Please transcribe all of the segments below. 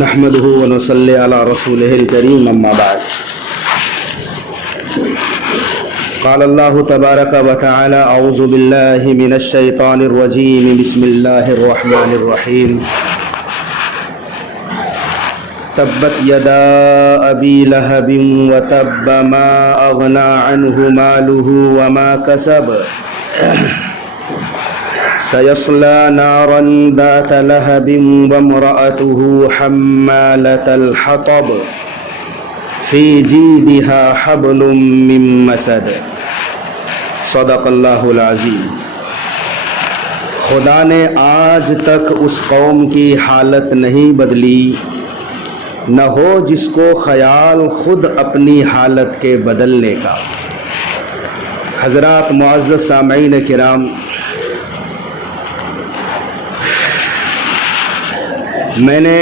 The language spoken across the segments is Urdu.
نحمده ونصلي على رسوله الكريم اما بعد قال الله تبارك وتعالى اعوذ بالله من الشيطان الرجيم بسم الله الرحمن الرحيم تبت يدا ابي لهب وتب ما اغنى عنه ماله وما كسب سيصلى نارا ذات لهب وامرأته حمالة الحطب في جيدها حبل من مسد صدق اللہ العظیم۔ خدا نے آج تک اس قوم کی حالت نہیں بدلی، نہ ہو جس کو خیال خود اپنی حالت کے بدلنے کا۔ حضرات معزز سامعین کرام، میں نے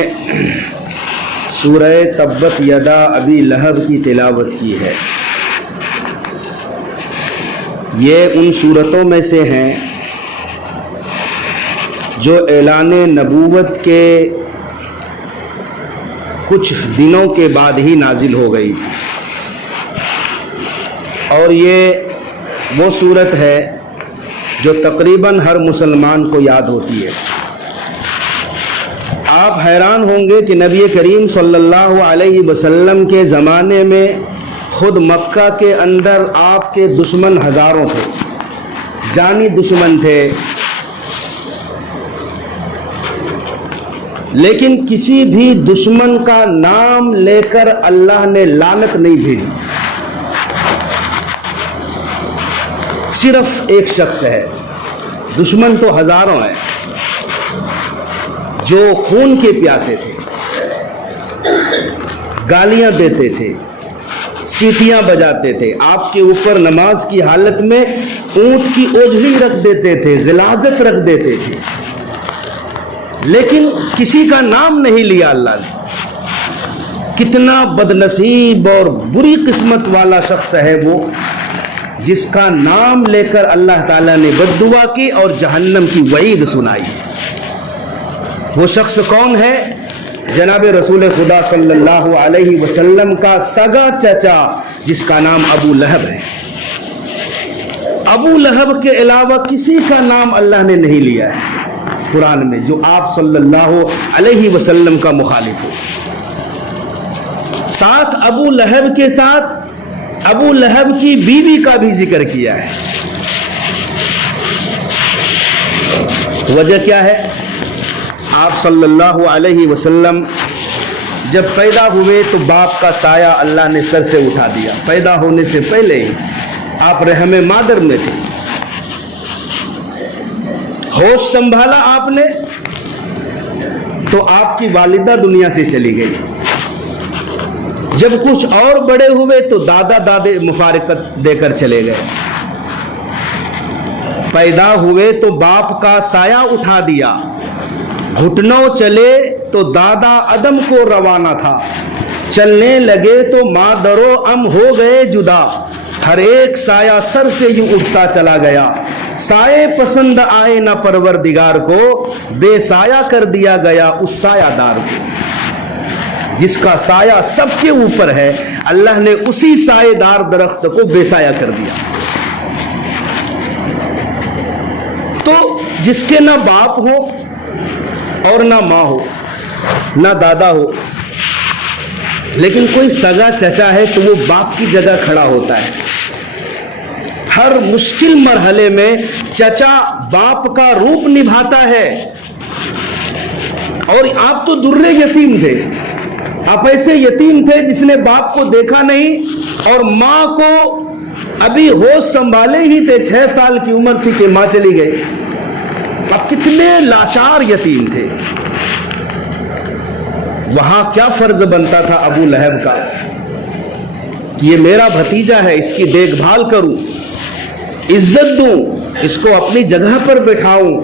سورہ تبت یدا ابی لہب کی تلاوت کی ہے۔ یہ ان سورتوں میں سے ہیں جو اعلان نبوت کے کچھ دنوں کے بعد ہی نازل ہو گئی تھی، اور یہ وہ سورت ہے جو تقریباً ہر مسلمان کو یاد ہوتی ہے۔ آپ حیران ہوں گے کہ نبی کریم صلی اللہ علیہ وسلم کے زمانے میں خود مکہ کے اندر آپ کے دشمن ہزاروں تھے، جانی دشمن تھے، لیکن کسی بھی دشمن کا نام لے کر اللہ نے لعنت نہیں بھیجی۔ صرف ایک شخص ہے، دشمن تو ہزاروں ہیں، جو خون کے پیاسے تھے، گالیاں دیتے تھے، سیٹیاں بجاتے تھے، آپ کے اوپر نماز کی حالت میں اونٹ کی اوجھلی رکھ دیتے تھے، غلاظت رکھ دیتے تھے، لیکن کسی کا نام نہیں لیا اللہ نے۔ کتنا بد نصیب اور بری قسمت والا شخص ہے وہ، جس کا نام لے کر اللہ تعالیٰ نے بد دعا کی اور جہنم کی وعید سنائی۔ وہ شخص کون ہے؟ جناب رسول خدا صلی اللہ علیہ وسلم کا سگا چچا، جس کا نام ابو لہب ہے۔ ابو لہب کے علاوہ کسی کا نام اللہ نے نہیں لیا ہے قرآن میں جو آپ صلی اللہ علیہ وسلم کا مخالف ہو۔ ساتھ ابو لہب کے ساتھ ابو لہب کی بیوی کا بھی ذکر کیا ہے۔ وجہ کیا ہے؟ آپ صلی اللہ علیہ وسلم جب پیدا ہوئے تو باپ کا سایہ اللہ نے سر سے اٹھا دیا۔ پیدا ہونے سے پہلے ہی آپ رحم مادر میں تھے، ہوش سنبھالا آپ نے تو آپ کی والدہ دنیا سے چلی گئی۔ جب کچھ اور بڑے ہوئے تو دادا دادے مفارقت دے کر چلے گئے۔ پیدا ہوئے تو باپ کا سایہ اٹھا دیا، گھٹنوں چلے تو دادا عدم کو روانہ تھا، چلنے لگے تو مادرو ام ہو گئے جدا، ہر ایک سایہ سر سے یوں اٹھتا چلا گیا، سائے پسند آئے نہ پروردگار کو، بے سایہ کر دیا گیا اس سایہ دار کو۔ جس کا سایہ سب کے اوپر ہے، اللہ نے اسی سایہ دار درخت کو بے سایہ کر دیا۔ تو جس کے نہ باپ ہو اور نہ ماں ہو، نہ دادا ہو، لیکن کوئی سگا چچا ہے تو وہ باپ کی جگہ کھڑا ہوتا ہے۔ ہر مشکل مرحلے میں چچا باپ کا روپ نبھاتا ہے۔ اور آپ تو درے یتیم تھے، آپ ایسے یتیم تھے جس نے باپ کو دیکھا نہیں، اور ماں کو ابھی ہوش سنبھالے ہی تھے، 6 سال کی عمر تھی کہ ماں چلی گئی۔ اب کتنے لاچار یتیم تھے۔ وہاں کیا فرض بنتا تھا ابو لہب کا کہ یہ میرا بھتیجا ہے، اس کی دیکھ بھال کروں، عزت دوں، اس کو اپنی جگہ پر بٹھاؤں،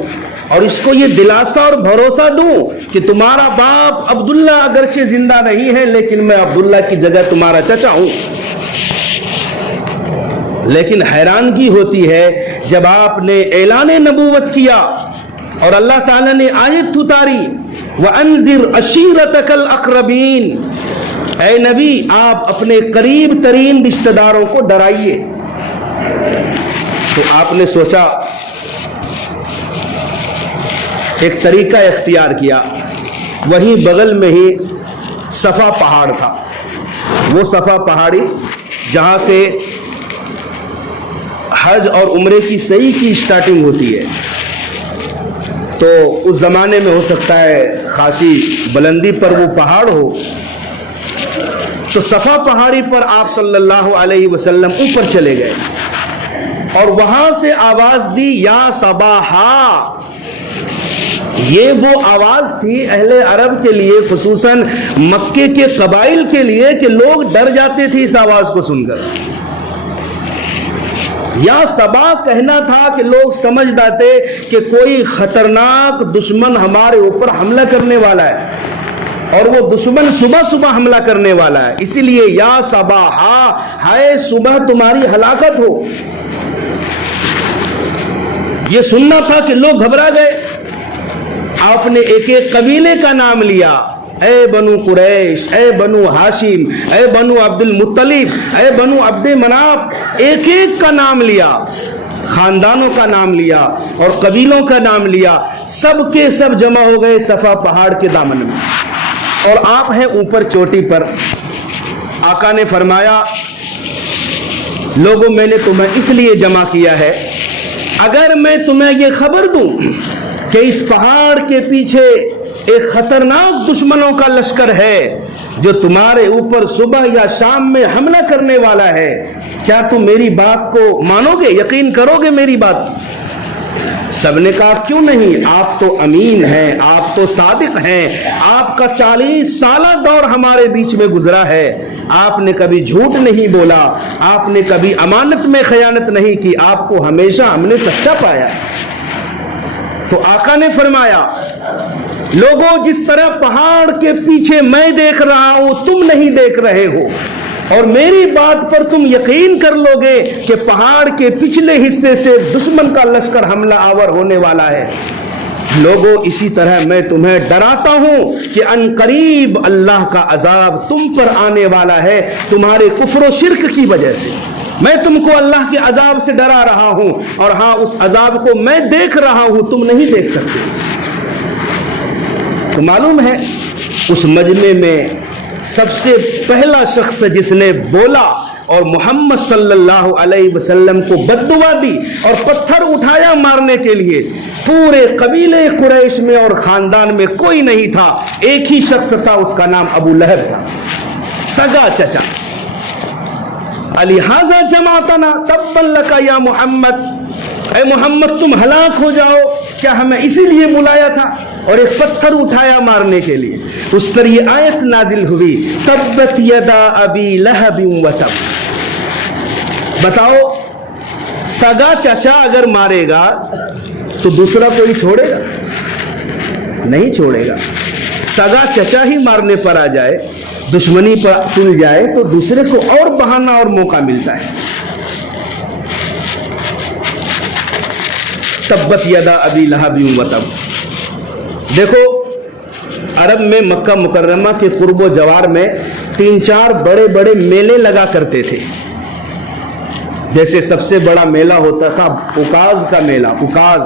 اور اس کو یہ دلاسا اور بھروسہ دوں کہ تمہارا باپ عبداللہ اگرچہ زندہ نہیں ہے، لیکن میں عبداللہ کی جگہ تمہارا چچا ہوں۔ لیکن حیرانگی ہوتی ہے جب آپ نے اعلان نبوت کیا اور اللہ تعالیٰ نے آیت اتاری وَأَنذِرْ عَشِيرَتَكَ الْأَقْرَبِينَ، اے نبی آپ اپنے قریب ترین رشتہ داروں کو ڈرائیے۔ تو آپ نے سوچا، ایک طریقہ اختیار کیا، وہیں بغل میں ہی صفا پہاڑ تھا، وہ صفا پہاڑی جہاں سے حج اور عمرے کی صحیح کی سٹارٹنگ ہوتی ہے، تو اس زمانے میں ہو سکتا ہے خاصی بلندی پر وہ پہاڑ ہو، تو صفا پہاڑی پر آپ صلی اللہ علیہ وسلم اوپر چلے گئے اور وہاں سے آواز دی، یا صباحا۔ یہ وہ آواز تھی اہل عرب کے لیے، خصوصاً مکے کے قبائل کے لیے، کہ لوگ ڈر جاتے تھے اس آواز کو سن کر۔ یا صبا کہنا تھا کہ لوگ سمجھ جاتے کہ کوئی خطرناک دشمن ہمارے اوپر حملہ کرنے والا ہے، اور وہ دشمن صبح صبح حملہ کرنے والا ہے، اسی لیے یا صباحا، ہائے صبح تمہاری ہلاکت ہو۔ یہ سننا تھا کہ لوگ گھبرا گئے۔ آپ نے ایک ایک قبیلے کا نام لیا، اے بنو قریش، اے بنو ہاشم، اے بنو عبد المطلب، اے بنو عبد مناف، ایک ایک کا نام لیا، خاندانوں کا نام لیا اور قبیلوں کا نام لیا، سب کے سب جمع ہو گئے صفا پہاڑ کے دامن میں، اور آپ ہیں اوپر چوٹی پر۔ آقا نے فرمایا، لوگوں میں نے تمہیں اس لیے جمع کیا ہے، اگر میں تمہیں یہ خبر دوں کہ اس پہاڑ کے پیچھے ایک خطرناک دشمنوں کا لشکر ہے جو تمہارے اوپر صبح یا شام میں حملہ کرنے والا ہے، کیا تم میری بات کو مانو گے، یقین کرو گے میری بات؟ سب نے کہا کیوں نہیں، آپ تو امین ہیں، آپ تو صادق ہیں، آپ کا 40 سالہ دور ہمارے بیچ میں گزرا ہے، آپ نے کبھی جھوٹ نہیں بولا، آپ نے کبھی امانت میں خیانت نہیں کی، آپ کو ہمیشہ ہم نے سچا پایا۔ تو آقا نے فرمایا، لوگوں جس طرح پہاڑ کے پیچھے میں دیکھ رہا ہوں تم نہیں دیکھ رہے ہو، اور میری بات پر تم یقین کر لو گے کہ پہاڑ کے پچھلے حصے سے دشمن کا لشکر حملہ آور ہونے والا ہے، لوگوں اسی طرح میں تمہیں ڈراتا ہوں کہ ان قریب اللہ کا عذاب تم پر آنے والا ہے تمہارے کفر و شرک کی وجہ سے۔ میں تم کو اللہ کے عذاب سے ڈرا رہا ہوں، اور ہاں اس عذاب کو میں دیکھ رہا ہوں، تم نہیں دیکھ سکتے۔ تو معلوم ہے اس مجمع میں سب سے پہلا شخص جس نے بولا اور محمد صلی اللہ علیہ وسلم کو بد دعا دی اور پتھر اٹھایا مارنے کے لیے، پورے قبیلے قریش میں اور خاندان میں کوئی نہیں تھا، ایک ہی شخص تھا، اس کا نام ابو لہب تھا، سگا چچا۔ لہذا جماعتنا تبا لک یا محمد، اے محمد تم ہلاک ہو جاؤ، کیا ہمیں اسی لیے بلایا تھا؟ اور ایک پتھر اٹھایا مارنے کے لیے۔ اس پر یہ آیت نازل ہوئی، تبت یدا ابی لہب وتب۔ بتاؤ، سگا چچا اگر مارے گا تو دوسرا کوئی چھوڑے گا؟ نہیں چھوڑے گا۔ سگا چچا ہی مارنے پر آ جائے، دشمنی پر تل جائے، تو دوسرے کو اور بہانہ اور موقع ملتا ہے۔ تبت یدا ابی لہب وتب۔ دیکھو، عرب میں مکہ مکرمہ کے قرب و جوار میں 3-4 بڑے بڑے میلے لگا کرتے تھے۔ جیسے سب سے بڑا میلہ ہوتا تھا اکاز کا میلہ، اکاز،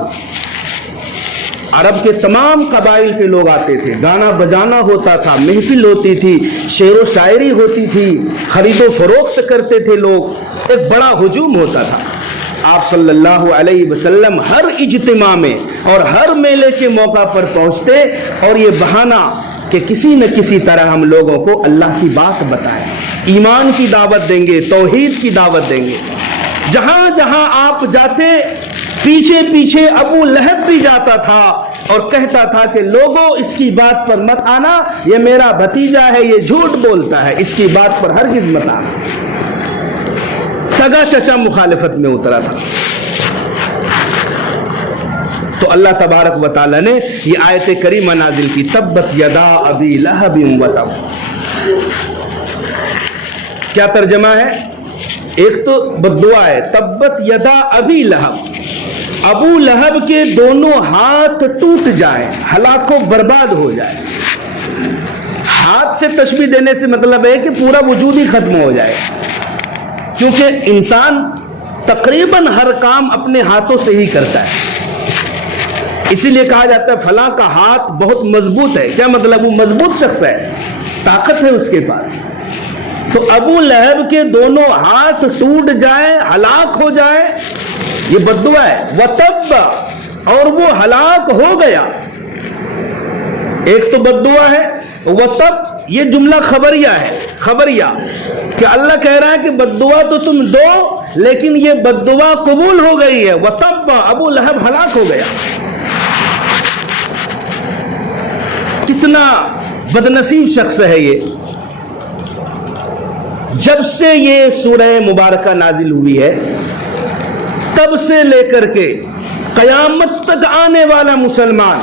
عرب کے تمام قبائل کے لوگ آتے تھے، گانا بجانا ہوتا تھا، محفل ہوتی تھی، شعر و شاعری ہوتی تھی، خرید و فروخت کرتے تھے لوگ، ایک بڑا ہجوم ہوتا تھا۔ آپ صلی اللہ علیہ وسلم ہر اجتماع میں اور ہر میلے کے موقع پر پہنچتے، اور یہ بہانہ کہ کسی نہ کسی طرح ہم لوگوں کو اللہ کی بات بتائیں، ایمان کی دعوت دیں گے، توحید کی دعوت دیں گے۔ جہاں جہاں آپ جاتے، پیچھے پیچھے ابو لہب بھی جاتا تھا اور کہتا تھا کہ لوگوں اس کی بات پر مت آنا، یہ میرا بھتیجا ہے، یہ جھوٹ بولتا ہے، اس کی بات پر ہرگز مت آنا۔ سگا چچا مخالفت میں اترا تھا۔ تو اللہ تبارک و تعالیٰ نے یہ آیت کریمہ نازل کی، تبت یدا ابی لہب وتب۔ کیا ترجمہ ہے؟ ایک تو بد دعا ہے، تبت یدا ابی لہب، ابو لہب کے دونوں ہاتھ ٹوٹ جائیں، ہلاک و برباد ہو جائے۔ ہاتھ سے تشبیہ دینے سے مطلب ہے کہ پورا وجود ہی ختم ہو جائے، کیونکہ انسان تقریباً ہر کام اپنے ہاتھوں سے ہی کرتا ہے، اسی لیے کہا جاتا ہے فلاں کا ہاتھ بہت مضبوط ہے۔ کیا مطلب؟ وہ مضبوط شخص ہے، طاقت ہے اس کے پاس۔ تو ابو لہب کے دونوں ہاتھ ٹوٹ جائے، ہلاک ہو جائے، یہ بددعا ہے۔ وَتَبَّ، اور وہ ہلاک ہو گیا۔ ایک تو بددعا ہے، وَتَبَّ یہ جملہ خبریہ ہے، خبریہ، کہ اللہ کہہ رہا ہے کہ بددعا تو تم دو لیکن یہ بددعا قبول ہو گئی ہے۔ وَتَبَّ، ابو لہب ہلاک ہو گیا۔ کتنا بدنصیب شخص ہے یہ۔ جب سے یہ سورہ مبارکہ نازل ہوئی ہے تب سے لے کر کے قیامت تک آنے والا مسلمان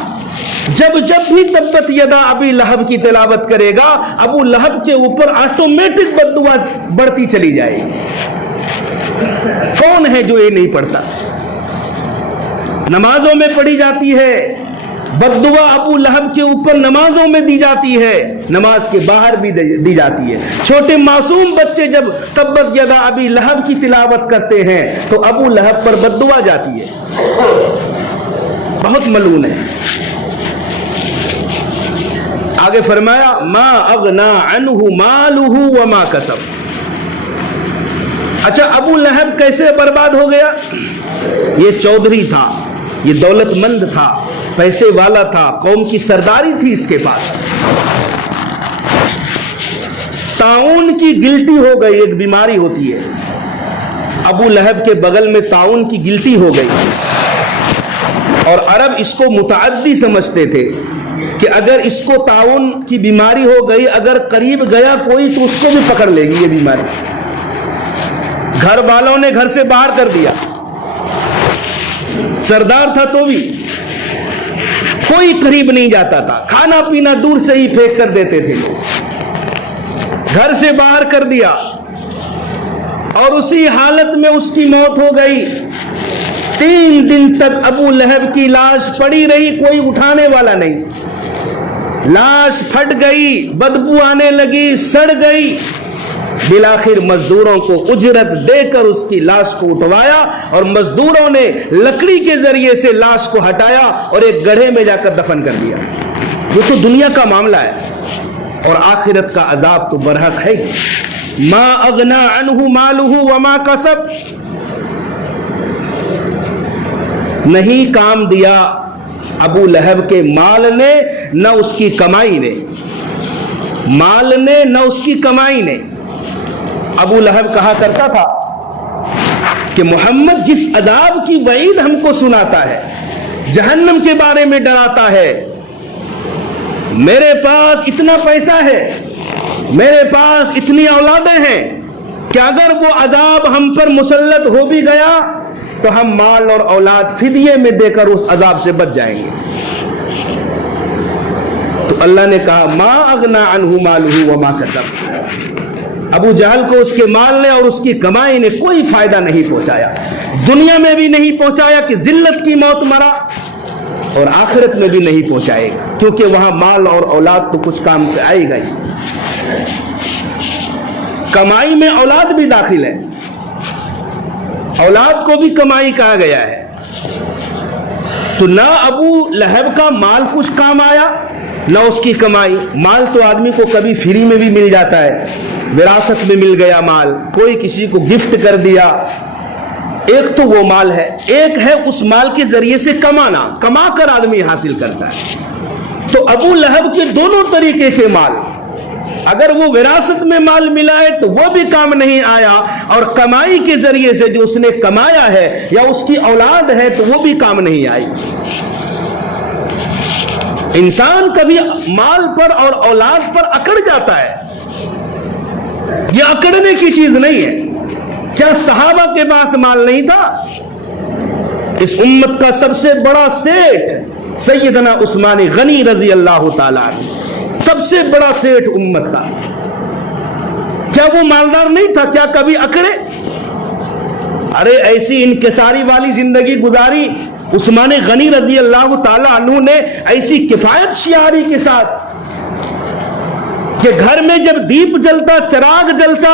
جب بھی تبت یدا ابی لہب کی تلاوت کرے گا، ابو لہب کے اوپر آٹومیٹک بددعا بڑھتی چلی جائے گی۔ کون ہے جو یہ نہیں پڑھتا؟ نمازوں میں پڑھی جاتی ہے بددعا، ابو لہب کے اوپر نمازوں میں دی جاتی ہے، نماز کے باہر بھی دی جاتی ہے۔ چھوٹے معصوم بچے جب تبت یدا ابی لہب کی تلاوت کرتے ہیں تو ابو لہب پر بددعا جاتی ہے۔ بہت ملعون ہے۔ آگے فرمایا ما اغنا عنہ مالہ وما کسب۔ اچھا، ابو لہب کیسے برباد ہو گیا؟ یہ چودھری تھا، یہ دولت مند تھا، پیسے والا تھا، قوم کی سرداری تھی اس کے پاس۔ طاعون کی گلٹی ہو گئی، ایک بیماری ہوتی ہے، ابو لہب کے بغل میں طاعون کی گلٹی ہو گئی، اور عرب اس کو متعدی سمجھتے تھے کہ اگر اس کو طاعون کی بیماری ہو گئی، اگر قریب گیا کوئی تو اس کو بھی پکڑ لے گی یہ بیماری۔ گھر والوں نے گھر سے باہر کر دیا، سردار تھا تو بھی کوئی قریب نہیں جاتا تھا، کھانا پینا دور سے ہی پھینک کر دیتے تھے، گھر سے باہر کر دیا، اور اسی حالت میں اس کی موت ہو گئی۔ 3 دن تک ابو لہب کی لاش پڑی رہی، کوئی اٹھانے والا نہیں، لاش پھٹ گئی، بدبو آنے لگی، سڑ گئی۔ بالآخر مزدوروں کو اجرت دے کر اس کی لاش کو اٹھوایا، اور مزدوروں نے لکڑی کے ذریعے سے لاش کو ہٹایا اور ایک گڑھے میں جا کر دفن کر دیا۔ یہ تو دنیا کا معاملہ ہے، اور آخرت کا عذاب تو برحق ہے۔ ما اغنا عنہ مالہ وما کسب، نہیں کام دیا ابو لہب کے مال نے، نہ اس کی کمائی نے، مال نے نہ اس کی کمائی نے۔ ابو لہب کہا کرتا تھا کہ محمد جس عذاب کی وعید ہم کو سناتا ہے، جہنم کے بارے میں ڈراتا ہے، میرے پاس اتنا پیسہ ہے، میرے پاس اتنی اولادیں ہیں کہ اگر وہ عذاب ہم پر مسلط ہو بھی گیا تو ہم مال اور اولاد فدیے میں دے کر اس عذاب سے بچ جائیں گے۔ تو اللہ نے کہا ما اغنا عنہ مالہ وما کسب، ابو جہل کو اس کے مال نے اور اس کی کمائی نے کوئی فائدہ نہیں پہنچایا، دنیا میں بھی نہیں پہنچایا کہ ذلت کی موت مرا، اور آخرت میں بھی نہیں پہنچائے گا، کیونکہ وہاں مال اور اولاد تو کچھ کام سے آئے گا ہی۔ کمائی میں اولاد بھی داخل ہے، اولاد کو بھی کمائی کہا گیا ہے۔ تو نہ ابو لہب کا مال کچھ کام آیا نہ اس کی کمائی۔ مال تو آدمی کو کبھی فری میں بھی مل جاتا ہے، وراثت میں مل گیا مال، کوئی کسی کو گفٹ کر دیا، ایک تو وہ مال ہے، ایک ہے اس مال کے ذریعے سے کمانا، کما کر آدمی حاصل کرتا ہے۔ تو ابو لہب کے دونوں طریقے کے مال، اگر وہ وراثت میں مال ملا ہے تو وہ بھی کام نہیں آیا، اور کمائی کے ذریعے سے جو اس نے کمایا ہے یا اس کی اولاد ہے تو وہ بھی کام نہیں آئی۔ انسان کبھی مال پر اور اولاد پر اکڑ جاتا ہے، یہ اکڑنے کی چیز نہیں ہے۔ کیا صحابہ کے پاس مال نہیں تھا؟ اس امت کا سب سے بڑا سیٹھ سیدنا عثمان غنی رضی اللہ تعالیٰ عنہ، سب سے بڑا سیٹھ امت کا، کیا وہ مالدار نہیں تھا؟ کیا کبھی اکڑے؟ ارے ایسی انکساری والی زندگی گزاری عثمان غنی رضی اللہ تعالی عنہ نے، ایسی کفایت شیاری کے ساتھ کہ گھر میں جب دیپ جلتا، چراغ جلتا،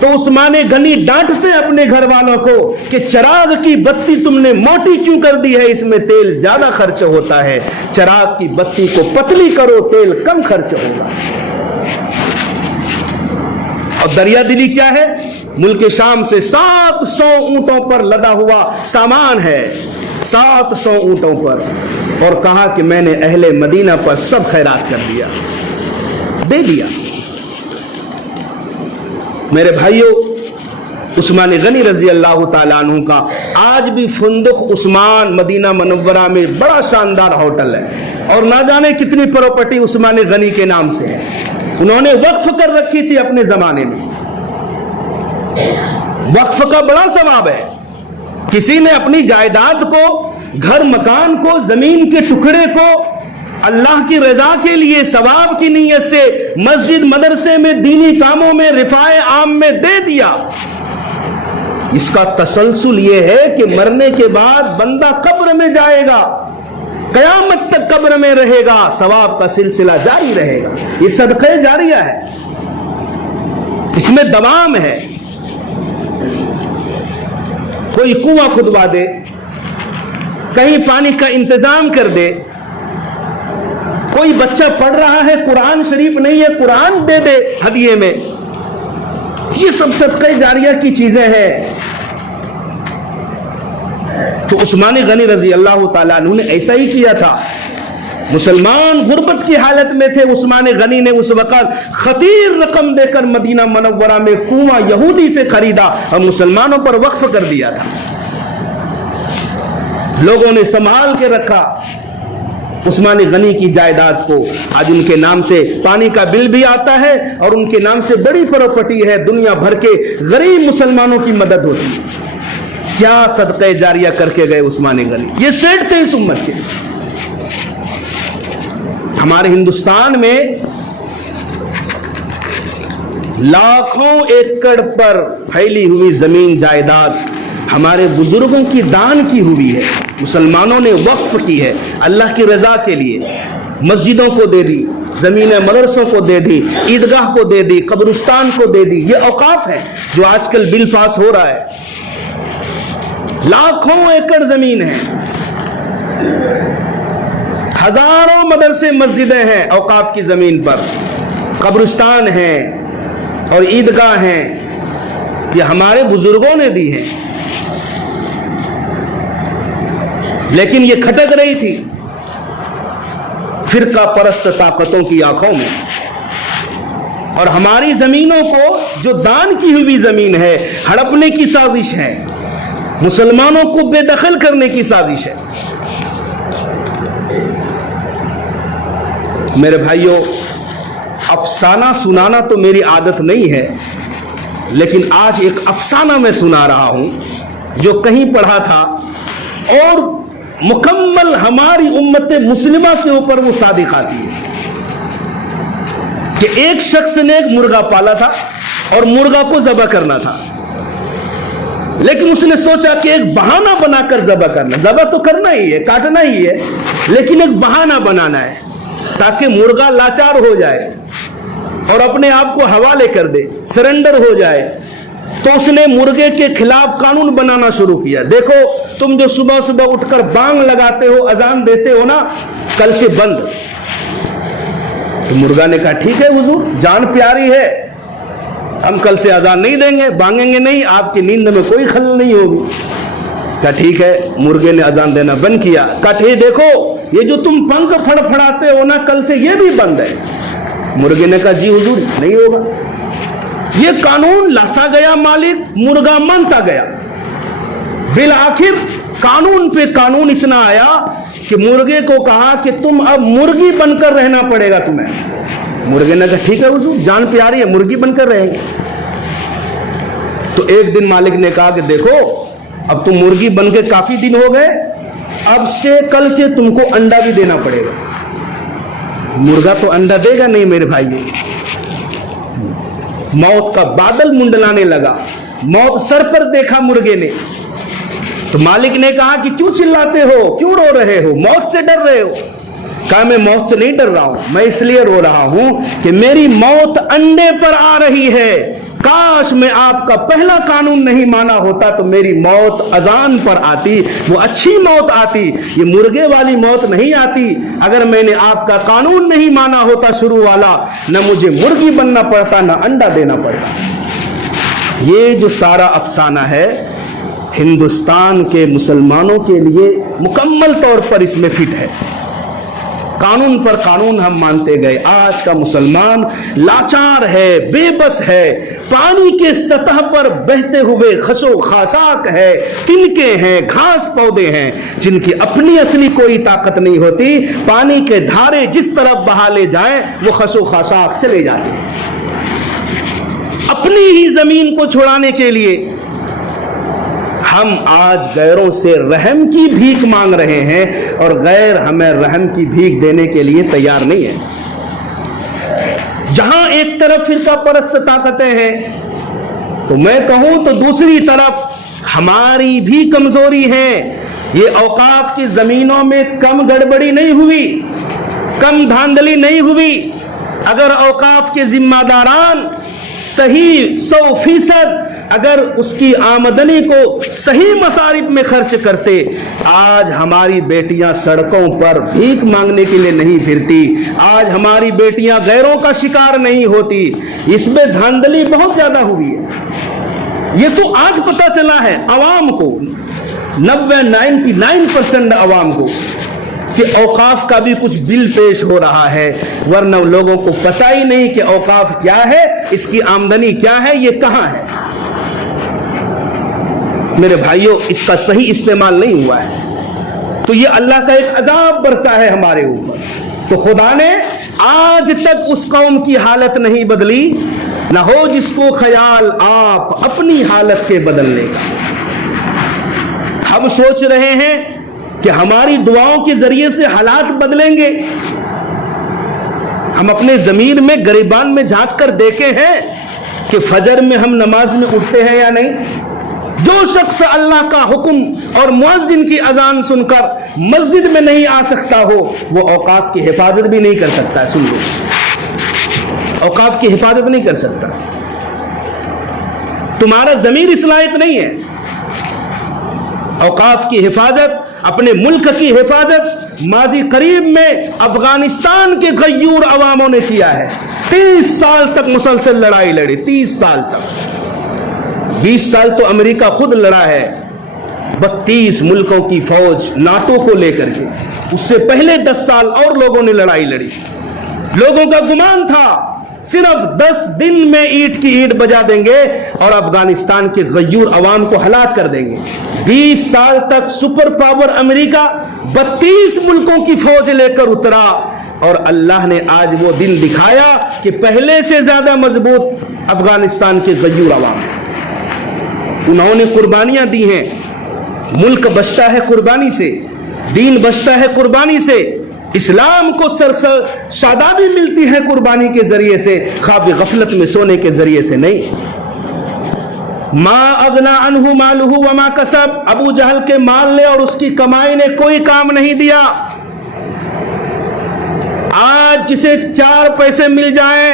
تو عثمان غنی ڈانٹتے اپنے گھر والوں کو کہ چراغ کی بتی تم نے موٹی کیوں کر دی ہے، اس میں تیل زیادہ خرچ ہوتا ہے، چراغ کی بتی کو پتلی کرو، تیل کم خرچ ہوگا۔ اور دریا دلی کیا ہے؟ ملک شام سے 700 اونٹوں پر لدا ہوا سامان ہے، 700 اونٹوں پر، اور کہا کہ میں نے اہل مدینہ پر سب خیرات کر دیا، دے دیا۔ میرے بھائیوں، عثمان غنی رضی اللہ تعالیٰ عنہ کا آج بھی فندق عثمان مدینہ منورہ میں بڑا شاندار ہوٹل ہے، اور نہ جانے کتنی پراپرٹی عثمان غنی کے نام سے ہے۔ انہوں نے وقف کر رکھی تھی اپنے زمانے میں۔ وقف کا بڑا ثواب ہے۔ کسی نے اپنی جائیداد کو، گھر مکان کو، زمین کے ٹکڑے کو اللہ کی رضا کے لیے ثواب کی نیت سے مسجد مدرسے میں، دینی کاموں میں، رفاع عام میں دے دیا، اس کا تسلسل یہ ہے کہ مرنے کے بعد بندہ قبر میں جائے گا، قیامت تک قبر میں رہے گا، ثواب کا سلسلہ جاری رہے گا۔ یہ صدقہ جاریہ ہے، اس میں دوام ہے۔ کوئی کنواں کھدوا دے، کہیں پانی کا انتظام کر دے، کوئی بچہ پڑھ رہا ہے، قرآن شریف نہیں ہے، قرآن دے دے ہدیے میں، یہ سب صدقہ جاریہ کی چیزیں ہیں۔ تو عثمان غنی رضی اللہ تعالیٰ عنہ نے ایسا ہی کیا تھا۔ مسلمان غربت کی حالت میں تھے، عثمان غنی نے اس وقت خطیر رقم دے کر مدینہ منورہ میں کنواں یہودی سے خریدا اور مسلمانوں پر وقف کر دیا تھا۔ لوگوں نے سنبھال کے رکھا عثمان غنی کی جائیداد کو۔ آج ان کے نام سے پانی کا بل بھی آتا ہے، اور ان کے نام سے بڑی پراپرٹی ہے، دنیا بھر کے غریب مسلمانوں کی مدد ہوتی ہے۔ کیا صدقہ جاریہ کر کے گئے عثمان غنی، یہ سیٹ تھے اس امت کے۔ ہمارے ہندوستان میں لاکھوں ایکڑ پر پھیلی ہوئی زمین جائیداد ہمارے بزرگوں کی دان کی ہوئی ہے، مسلمانوں نے وقف کی ہے اللہ کی رضا کے لیے۔ مسجدوں کو دے دی، زمین مدرسوں کو دے دی، عیدگاہ کو دے دی، قبرستان کو دے دی۔ یہ اوقاف ہے جو آج کل بل پاس ہو رہا ہے۔ لاکھوں ایکڑ زمین ہے، ہزاروں مدرسے مسجدیں ہیں اوقاف کی زمین پر، قبرستان ہیں اور عیدگاہ ہیں، یہ ہمارے بزرگوں نے دی ہیں۔ لیکن یہ کھٹک رہی تھی فرقہ پرست طاقتوں کی آنکھوں میں، اور ہماری زمینوں کو جو دان کی ہوئی زمین ہے ہڑپنے کی سازش ہے، مسلمانوں کو بے دخل کرنے کی سازش ہے۔ میرے بھائیوں، افسانہ سنانا تو میری عادت نہیں ہے، لیکن آج ایک افسانہ میں سنا رہا ہوں جو کہیں پڑھا تھا، اور مکمل ہماری امت مسلمہ کے اوپر وہ صادق آتی ہے کہ ایک شخص نے ایک مرغا پالا تھا اور مرغا کو ذبح کرنا تھا، لیکن اس نے سوچا کہ ایک بہانہ بنا کر ذبح کرنا، ذبح تو کرنا ہی ہے، کاٹنا ہی ہے، لیکن ایک بہانہ بنانا ہے تاکہ مرغا لاچار ہو جائے اور اپنے آپ کو حوالے کر دے، سرنڈر ہو جائے۔ تو اس نے مرغے کے خلاف قانون بنانا شروع کیا۔ دیکھو، تم جو صبح صبح اٹھ کر بانگ لگاتے ہو، اذان دیتے ہو نا، کل سے بند۔ تو مرغا نے کہا ٹھیک ہے حضور، جان پیاری ہے، ہم کل سے اذان نہیں دیں گے، بانگیں گے نہیں، آپ کی نیند میں کوئی خلل نہیں ہوگی۔ کہا ٹھیک ہے، مرغے نے اذان دینا بند کیا۔ کہا ٹھیک، دیکھو یہ جو تم پنکھ پھڑ پھڑاتے ہو نا، کل سے یہ بھی بند ہے۔ مرغے نے کہا جی حضور نہیں ہوگا۔ یہ قانون لاتا گیا مالک، مرغا مانتا گیا۔ بالآخر قانون پہ قانون اتنا آیا کہ مرغے کو کہا کہ تم اب مرغی بن کر رہنا پڑے گا تمہیں۔ مرغے نے کہا ٹھیک ہے حضور، جان پیاری ہے، مرغی بن کر رہیں گے۔ تو ایک دن مالک نے کہا کہ دیکھو اب تم مرغی بن کے کافی دن ہو گئے، اب سے کل سے تم کو انڈا بھی دینا پڑے گا۔ مرغا تو انڈا دے گا نہیں میرے بھائی۔ موت کا بادل منڈلانے لگا، موت سر پر دیکھا مرغے نے، تو مالک نے کہا کہ کیوں چلاتے ہو, کیوں رو رہے ہو, موت سے ڈر رہے ہو؟ کہا میں موت سے نہیں ڈر رہا ہوں, میں اس لیے رو رہا ہوں کہ میری موت انڈے پر آ رہی ہے. کاش میں آپ کا پہلا قانون نہیں مانا ہوتا تو میری موت اذان پر آتی, وہ اچھی موت آتی, یہ مرغے والی موت نہیں آتی. اگر میں نے آپ کا قانون نہیں مانا ہوتا شروع والا, نہ مجھے مرغی بننا پڑتا نہ انڈا دینا پڑتا. یہ جو سارا افسانہ ہے ہندوستان کے مسلمانوں کے لیے مکمل طور پر اس میں فٹ ہے. قانون پر قانون ہم مانتے گئے. آج کا مسلمان لاچار ہے, بے بس ہے, پانی کے سطح پر بہتے ہوئے خس و خاشاک ہے, تنکے ہیں, گھاس پودے ہیں جن کی اپنی اصلی کوئی طاقت نہیں ہوتی. پانی کے دھارے جس طرف بہا لے جائیں وہ خس و خاشاک چلے جاتے ہیں. اپنی ہی زمین کو چھڑانے کے لیے ہم آج غیروں سے رحم کی بھیک مانگ رہے ہیں اور غیر ہمیں رحم کی بھیک دینے کے لیے تیار نہیں ہے. جہاں ایک طرف فرقہ پرست طاقتیں ہیں تو میں کہوں تو دوسری طرف ہماری بھی کمزوری ہے. یہ اوقاف کی زمینوں میں کم گڑبڑی نہیں ہوئی, کم دھاندلی نہیں ہوئی. اگر اوقاف کے ذمہ داران صحیح 100% اگر اس کی آمدنی کو صحیح مصارف میں خرچ کرتے, آج ہماری بیٹیاں سڑکوں پر بھیک مانگنے کے لیے نہیں پھرتی, آج ہماری بیٹیاں غیروں کا شکار نہیں ہوتی. اس میں دھاندلی بہت زیادہ ہوئی ہے. یہ تو آج پتہ چلا ہے عوام کو, 99% عوام کو, کہ اوقاف کا بھی کچھ بل پیش ہو رہا ہے, ورنہ لوگوں کو پتہ ہی نہیں کہ اوقاف کیا ہے, اس کی آمدنی کیا ہے, یہ کہاں ہے. میرے بھائیوں, اس کا صحیح استعمال نہیں ہوا ہے تو یہ اللہ کا ایک عذاب برسا ہے ہمارے اوپر. تو خدا نے آج تک اس قوم کی حالت نہیں بدلی, نہ ہو جس کو خیال آپ اپنی حالت کے بدلنے کا. ہم سوچ رہے ہیں کہ ہماری دعاؤں کے ذریعے سے حالات بدلیں گے. ہم اپنے ضمیر میں گریبان میں جھانک کر دیکھے ہیں کہ فجر میں ہم نماز میں اٹھتے ہیں یا نہیں. جو شخص اللہ کا حکم اور مؤذن کی اذان سن کر مسجد میں نہیں آ سکتا ہو, وہ اوقاف کی حفاظت بھی نہیں کر سکتا. سن لو, اوقاف کی حفاظت نہیں کر سکتا. تمہارا ضمیر اس لائق نہیں ہے. اوقاف کی حفاظت, اپنے ملک کی حفاظت ماضی قریب میں افغانستان کے غیور عواموں نے کیا ہے. 30 سال تک مسلسل لڑائی لڑی, 30 سال تک. 20 سال تو امریکہ خود لڑا ہے, 32 ملکوں کی فوج ناٹو کو لے کر کے. اس سے پہلے 10 سال اور لوگوں نے لڑائی لڑی. لوگوں کا گمان تھا صرف 10 دن میں اینٹ کی اینٹ بجا دیں گے اور افغانستان کے غیور عوام کو ہلاک کر دیں گے. 20 سال تک سپر پاور امریکہ 32 ملکوں کی فوج لے کر اترا, اور اللہ نے آج وہ دن دکھایا کہ پہلے سے زیادہ مضبوط افغانستان کے غیور عوام ہیں. انہوں نے قربانیاں دی ہیں. ملک بچتا ہے قربانی سے, دین بچتا ہے قربانی سے, اسلام کو شادابی ملتی ہے قربانی کے ذریعے سے, خواب غفلت میں سونے کے ذریعے سے نہیں. ما اغنا عنہ مالہ وما کسب, ابو جہل کے مال نے اور اس کی کمائی نے کوئی کام نہیں دیا. آج جسے 4 پیسے مل جائیں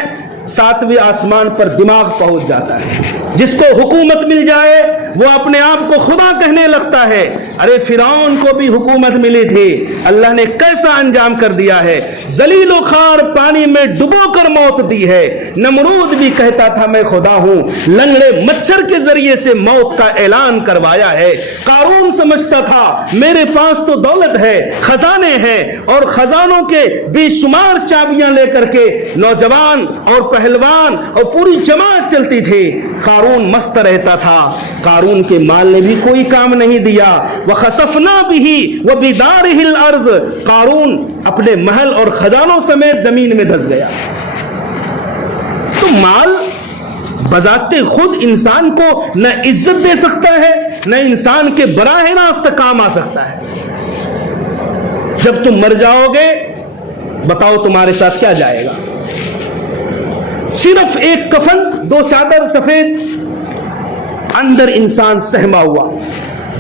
7ویں آسمان پر دماغ پہنچ جاتا ہے. جس کو حکومت مل جائے وہ اپنے آپ کو خدا کہنے لگتا ہے. ارے فرعون کو بھی حکومت ملی تھی, اللہ نے کیسا انجام کر دیا ہے, ذلیل و خوار پانی میں ڈبو کر موت دی ہے. نمرود بھی کہتا تھا میں خدا ہوں, لنگڑے مچھر کے ذریعے سے موت کا اعلان کروایا ہے. قارون سمجھتا تھا میرے پاس تو دولت ہے, خزانے ہیں, اور خزانوں کے بے شمار چابیاں لے کر کے نوجوان اور پہلوان اور پوری جماعت چلتی تھی. قارون مست رہتا تھا. قارون کے مال نے بھی کوئی کام نہیں دیا. وَخَسَفْنَا بِهِ وَبِدَارِهِ الْأَرْضِ, قارون اپنے محل اور خزانوں سمیت زمین میں دھس گیا. تو مال بذات خود انسان کو نہ عزت دے سکتا ہے, نہ انسان کے براہ راست کام آ سکتا ہے. جب تم مر جاؤ گے بتاؤ تمہارے ساتھ کیا جائے گا؟ صرف ایک کفن, 2 چادر سفید, اندر انسان سہما ہوا.